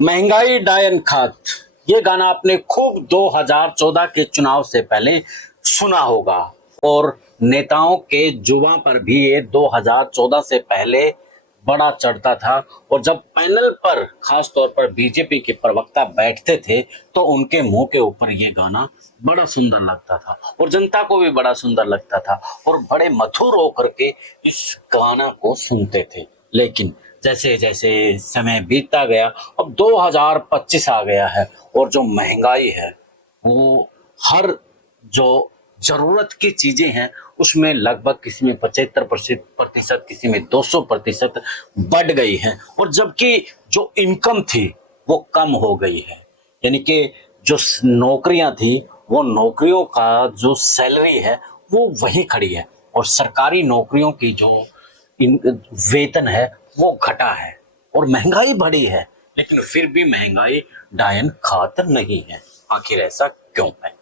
महंगाई डायन खात, ये गाना आपने खूब 2014 के चुनाव से पहले सुना होगा और नेताओं के जुबान पर भी ये 2014 से पहले बड़ा चढ़ता था। और जब पैनल पर खास तौर पर बीजेपी के प्रवक्ता बैठते थे तो उनके मुंह के ऊपर ये गाना बड़ा सुंदर लगता था और जनता को भी बड़ा सुंदर लगता था और बड़े मधुर होकर के इस गाना को सुनते थे। लेकिन जैसे जैसे समय बीतता गया, अब 2025 आ गया है और जो महंगाई है वो हर जो जरूरत की चीजें हैं उसमें लगभग किसी में 75% किसी में 200% बढ़ गई है। और जबकि जो इनकम थी वो कम हो गई है, यानी कि जो नौकरियां थी वो नौकरियों का जो सैलरी है वो वही खड़ी है और सरकारी नौकरियों की जो वेतन है वो घटा है और महंगाई बढ़ी है। लेकिन फिर भी महंगाई डायन खातर नहीं है। आखिर ऐसा क्यों है?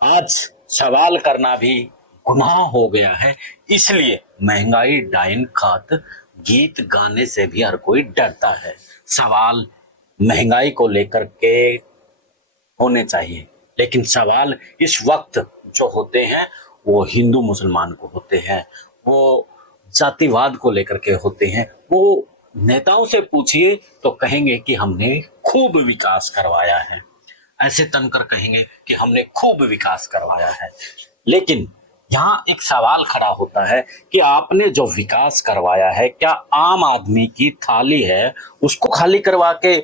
आज सवाल करना भी गुनाह हो गया है, इसलिए महंगाई डायन खातर गीत गाने से भी हर कोई डरता है। सवाल महंगाई को लेकर के होने चाहिए, लेकिन सवाल इस वक्त जो होते हैं वो हिंदू मुसलमान को होते हैं, वो जातिवाद को लेकर के होते हैं। वो नेताओं से पूछिए तो कहेंगे कि हमने खूब विकास करवाया है, ऐसे तनकर कहेंगे कि हमने खूब विकास करवाया है। लेकिन यहाँ एक सवाल खड़ा होता है कि आपने जो विकास करवाया है क्या आम आदमी की थाली है उसको खाली करवा के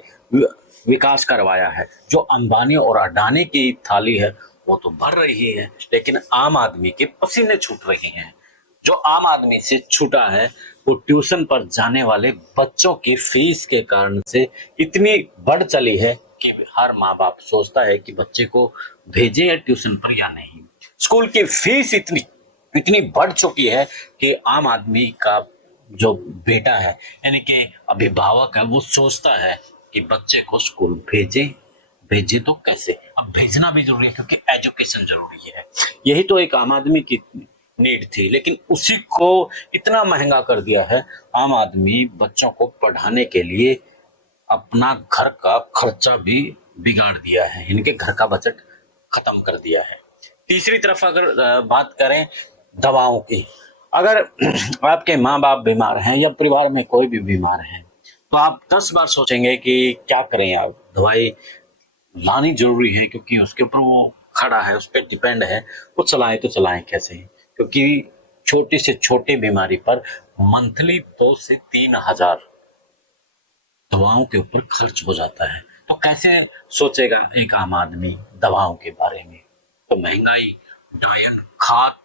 विकास करवाया है? जो अंबानी और अडानी की थाली है वो तो भर रही है, लेकिन आम आदमी के पसीने छूट रहे हैं। जो आम आदमी से छूटा है वो ट्यूशन पर जाने वाले बच्चों की फीस के कारण से इतनी बढ़ चली है कि हर माँ बाप सोचता है कि बच्चे को भेजें या ट्यूशन पर या नहीं। स्कूल की फीस इतनी इतनी बढ़ चुकी है कि आम आदमी का जो बेटा है यानी कि अभिभावक है वो सोचता है कि बच्चे को स्कूल भेजे तो कैसे। अब भेजना भी जरूरी है क्योंकि एजुकेशन जरूरी है, यही तो एक आम आदमी की नीड थी, लेकिन उसी को इतना महंगा कर दिया है। आम आदमी बच्चों को पढ़ाने के लिए अपना घर का खर्चा भी बिगाड़ दिया है, इनके घर का बजट खत्म कर दिया है। तीसरी तरफ अगर बात करें दवाओं की, अगर आपके माँ बाप बीमार हैं या परिवार में कोई भी बीमार है तो आप 10 बार सोचेंगे कि क्या करें, आप दवाई लानी जरूरी है क्योंकि उसके ऊपर वो खड़ा है, उस पर डिपेंड है, वो चलाएं तो चलाएं कैसे, क्योंकि छोटी से छोटी बीमारी पर मंथली 2 से 3 हजार दवाओं के ऊपर खर्च हो जाता है। तो कैसे सोचेगा एक आम आदमी दवाओं के बारे में? तो महंगाई डायन खात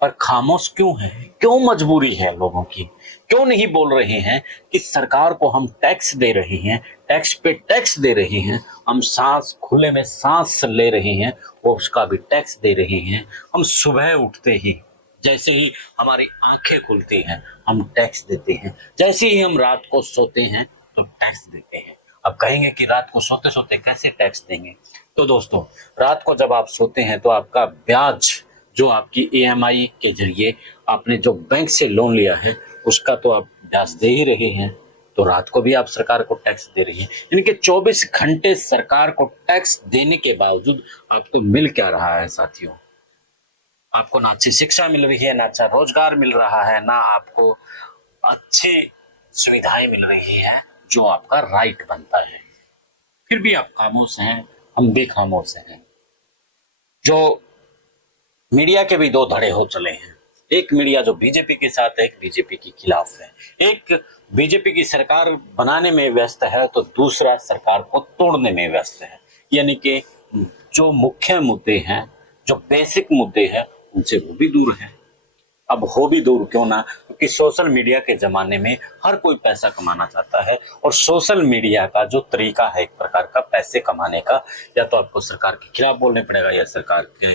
पर खामोश क्यों है? क्यों मजबूरी है लोगों की? क्यों नहीं बोल रहे हैं कि सरकार को हम टैक्स दे रहे हैं, टैक्स पे टैक्स दे रहे हैं, हम सांस खुले में सांस ले रहे हैं वो उसका भी टैक्स दे रहे हैं। हम सुबह उठते ही जैसे ही हमारी आंखें खुलती हैं हम टैक्स देते हैं, जैसे ही हम रात को सोते हैं तो टैक्स देते हैं। अब कहेंगे कि रात को सोते सोते कैसे टैक्स देंगे? तो दोस्तों, रात को जब आप सोते हैं तो आपका ब्याज जो आपकी ईएमआई के जरिए आपने जो बैंक से लोन लिया है उसका तो आप ब्याज दे ही रहे हैं, तो रात को भी आप सरकार को टैक्स दे रही हैं। यानी कि 24 घंटे सरकार को टैक्स देने के बावजूद आपको मिल क्या रहा है साथियों? आपको ना अच्छी शिक्षा मिल रही है, ना अच्छा रोजगार मिल रहा है, ना आपको अच्छी सुविधाएं मिल रही हैं जो आपका राइट बनता है। फिर भी आप खामोश हैं, हम भी खामोश हैं। जो मीडिया के भी दो धड़े हो चले हैं, एक मीडिया जो बीजेपी के साथ है, एक बीजेपी के खिलाफ है। एक बीजेपी की सरकार बनाने में व्यस्त है तो दूसरा सरकार को तोड़ने में व्यस्त है। यानी कि जो मुख्य मुद्दे हैं, जो बेसिक मुद्दे हैं उनसे वो भी दूर है। अब हो भी दूर क्यों ना, क्योंकि सोशल मीडिया के जमाने में हर कोई पैसा कमाना चाहता है और सोशल मीडिया का जो तरीका है एक प्रकार का पैसे कमाने का, या तो आपको सरकार के खिलाफ बोलने पड़ेगा या सरकार के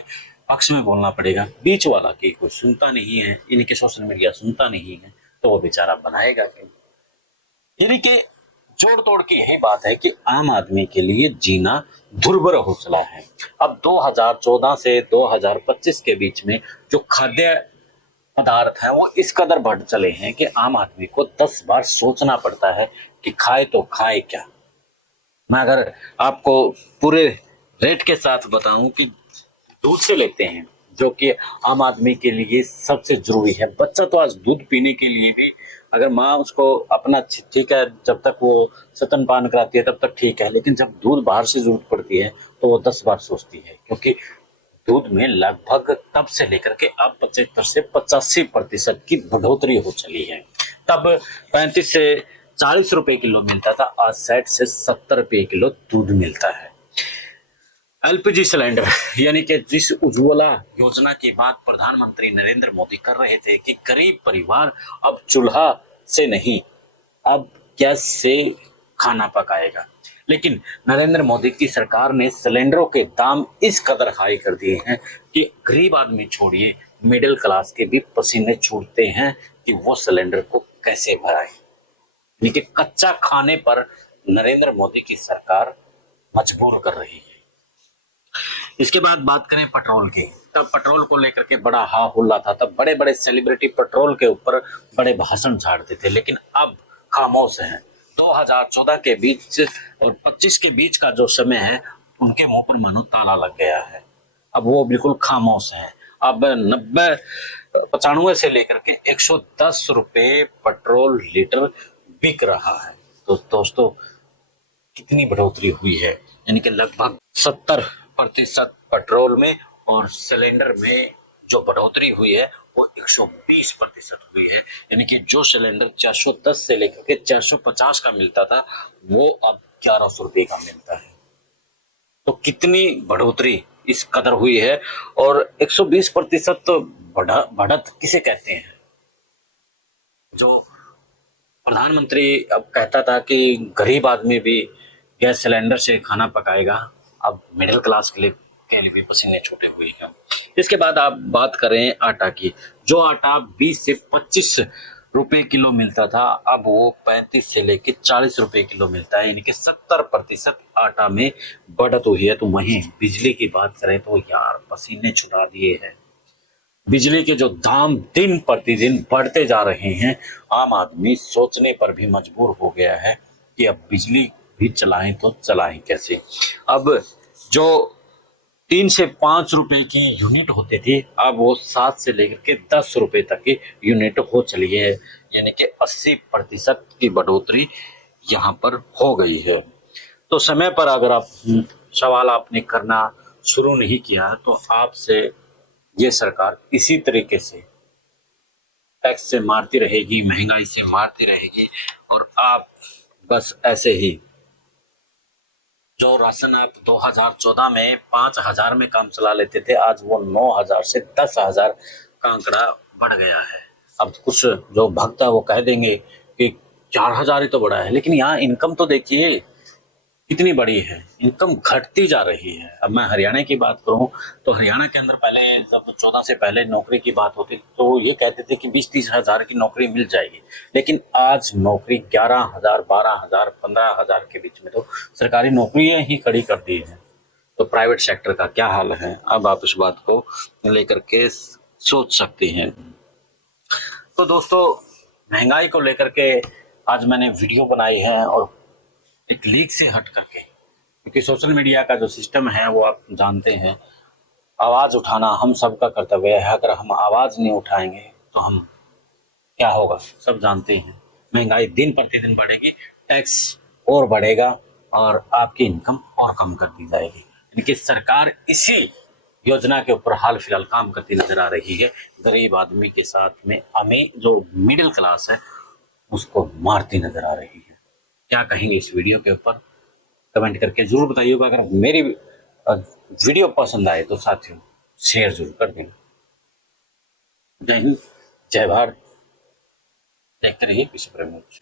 पक्ष में बोलना पड़ेगा। बीच वाला की कोई सुनता नहीं है, इनके सोशल मीडिया सुनता नहीं है, तो वो बेचारा बनाएगा क्यों? यानी कि जोड़ तोड़ की यही बात है कि आम आदमी के लिए जीना दुर्भर हो चला है। अब 2014 से 2025 के बीच में जो खाद्य पदार्थ है वो इस कदर बढ़ चले हैं कि आम आदमी को 10 बार सोचना पड़ता है कि खाए तो खाए क्या। मैं अगर आपको पूरे रेट के साथ बताऊं कि दूध से लेते हैं, जो कि आम आदमी के लिए सबसे जरूरी है। बच्चा तो आज दूध पीने के लिए भी, अगर माँ उसको अपना ठीक है, जब तक वो स्तनपान कराती है तब तक ठीक है, लेकिन जब दूध बाहर से जरूरत पड़ती है तो वो 10 बार सोचती है, क्योंकि दूध में लगभग तब से लेकर के अब 75 से 85% की बढ़ोतरी हो चली है। तब 35 से 40 रुपए किलो मिलता था, आज 60 से 70 रुपए किलो दूध मिलता है। एलपीजी सिलेंडर, यानी कि जिस उज्ज्वला योजना की बात प्रधानमंत्री नरेंद्र मोदी कर रहे थे कि गरीब परिवार अब चूल्हा से नहीं, अब गैस से खाना पकाएगा, लेकिन नरेंद्र मोदी की सरकार ने सिलेंडरों के दाम इस कदर हाई कर दिए हैं कि गरीब आदमी छोड़िए, मिडिल क्लास के भी पसीने छूटते हैं कि वो सिलेंडर को कैसे भराए। यानी कि कच्चा खाने पर नरेंद्र मोदी की सरकार मजबूर कर रही है। इसके बाद बात करें पेट्रोल की, तब पेट्रोल को लेकर के बड़ा हा हुल्ला था, तब बड़े बड़े सेलिब्रिटी पेट्रोल के ऊपर बड़े भाषण झाड़ते थे, लेकिन अब खामोश हैं। 2014 के बीच और 25 के बीच का जो समय है, उनके मुंह पर मानो ताला लग गया है। अब वो बिल्कुल खामोश है। अब 95 से लेकर के 110 रुपए पेट्रोल लीटर बिक रहा है। तो दोस्तों, कितनी बढ़ोतरी हुई है, यानी कि लगभग 70% पेट्रोल में, और सिलेंडर में जो बढ़ोतरी हुई है वो 120% हुई है। यानी कि जो सिलेंडर 410 से लेकर के 450 का मिलता था, वो अब 1100 रुपए का मिलता है। तो कितनी बढ़ोतरी इस कदर हुई है। और 120% बढ़त किसे कहते हैं? जो प्रधानमंत्री अब कहता था कि गरीब आदमी भी गैस सिलेंडर से खाना पकाएगा, अब मिडिल क्लास के लिए भी पसीने छूटे हुए हैं। इसके बाद आप बात करें आटा की, जो आटा 20 से 25 रुपए किलो मिलता था, अब वो 35 से लेके 40 रुपए किलो मिलता है, यानी कि 70% आटा में बढ़त हुई है। तो वहीं बिजली की बात करें तो यार पसीने छुड़ा दिए हैं। बिजली के जो दाम दिन प्रतिदिन बढ़ते जा रहे हैं, आम आदमी सोचने पर भी मजबूर हो गया है कि अब बिजली भी चलाएं तो चलाएं कैसे। अब जो 3 से 5 रुपए की यूनिट होती थी, अब वो 7 से लेकर के 10 रुपए तक की यूनिट हो चली है, यानी कि 80% की बढ़ोतरी यहाँ पर हो गई है। तो समय पर अगर आप सवाल आपने करना शुरू नहीं किया, तो आपसे ये सरकार इसी तरीके से टैक्स से मारती रहेगी, महंगाई से मारती रहेगी, और आप बस ऐसे ही, जो राशन आप 2014 में 5,000 में काम चला लेते थे, आज वो 9,000 से 10,000 का आंकड़ा बढ़ गया है। अब कुछ जो भक्त है वो कह देंगे कि 4,000 ही तो बढ़ा है, लेकिन यहाँ इनकम तो देखिए कितनी बड़ी है, इनकम घटती जा रही है। अब मैं हरियाणा की बात करूं तो हरियाणा के अंदर पहले, जब 14 से पहले नौकरी की बात होती तो ये कहते थे कि 20-30 हजार की नौकरी मिल जाएगी, लेकिन आज नौकरी 11,000, 12,000, 15,000 के बीच में तो सरकारी नौकरियां ही खड़ी कर दी है। तो प्राइवेट सेक्टर का क्या हाल है, अब आप इस बात को लेकर के सोच सकते हैं। तो दोस्तों, महंगाई को लेकर के आज मैंने वीडियो बनाई है, और एक लीक से हट करके, क्योंकि सोशल मीडिया का जो सिस्टम है वो आप जानते हैं, आवाज उठाना हम सबका कर्तव्य है। अगर हम आवाज नहीं उठाएंगे तो हम, क्या होगा सब जानते हैं। महंगाई दिन प्रतिदिन बढ़ेगी, टैक्स और बढ़ेगा, और आपकी इनकम और कम कर दी जाएगी। यानी कि सरकार इसी योजना के ऊपर हाल फिलहाल काम करती नजर आ रही है। गरीब आदमी के साथ में अमीर जो मिडिल क्लास है उसको मारती नजर आ रही है। क्या कहेंगे इस वीडियो के ऊपर, कमेंट करके जरूर बताइएगा। अगर मेरी वीडियो पसंद आए तो साथियों शेयर जरूर कर देना। जय हिंद, जय भारत, देखते रहिए विश्व प्रेम न्यूज।